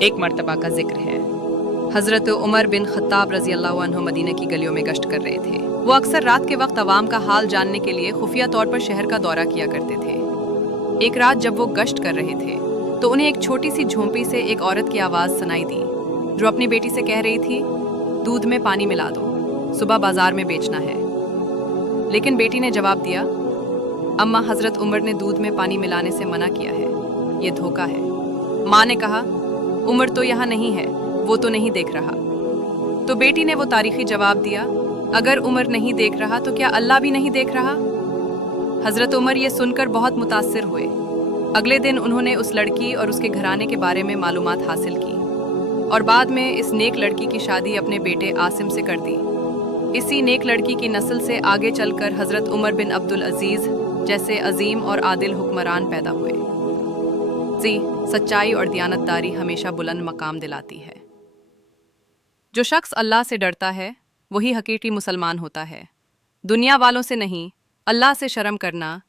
एक मर्तबा का जिक्र है। हज़रत उमर बिन खत्ताब रज़ी अल्लाह अन्हु मदीना की गलियों में गश्त कर रहे थे। वो अक्सर रात के वक्त अवाम का हाल जानने के लिए खुफिया तौर पर शहर का दौरा किया करते थे। एक रात जब वो गश्त कर रहे थे तो उन्हें एक छोटी सी झोंपड़ी से एक औरत की आवाज़ सुनाई दी, जो अपनी बेटी से कह रही थी, दूध में पानी मिला दो, सुबह बाजार में बेचना है। लेकिन बेटी ने जवाब दिया, अम्मा, हज़रत उमर ने दूध में पानी मिलाने से मना किया है, ये धोखा है। माँ ने कहा, उमर तो यहाँ नहीं है, वो तो नहीं देख रहा। तो बेटी ने वो तारीखी जवाब दिया, अगर उमर नहीं देख रहा तो क्या अल्लाह भी नहीं देख रहा? हज़रत उमर ये सुनकर बहुत मुतासिर हुए। अगले दिन उन्होंने उस लड़की और उसके घराने के बारे में मालूमात हासिल की और बाद में इस नेक लड़की की शादी अपने बेटे आसिम से कर दी। इसी नेक लड़की की नस्ल से आगे चलकर हज़रत उमर बिन अब्दुल अजीज़ जैसे अजीम और आदिल हुक्मरान पैदा हुए। जी, सच्चाई और दियानतदारी हमेशा बुलंद मकाम दिलाती है। जो शख्स अल्लाह से डरता है वही हकीकी मुसलमान होता है। दुनिया वालों से नहीं, अल्लाह से शर्म करना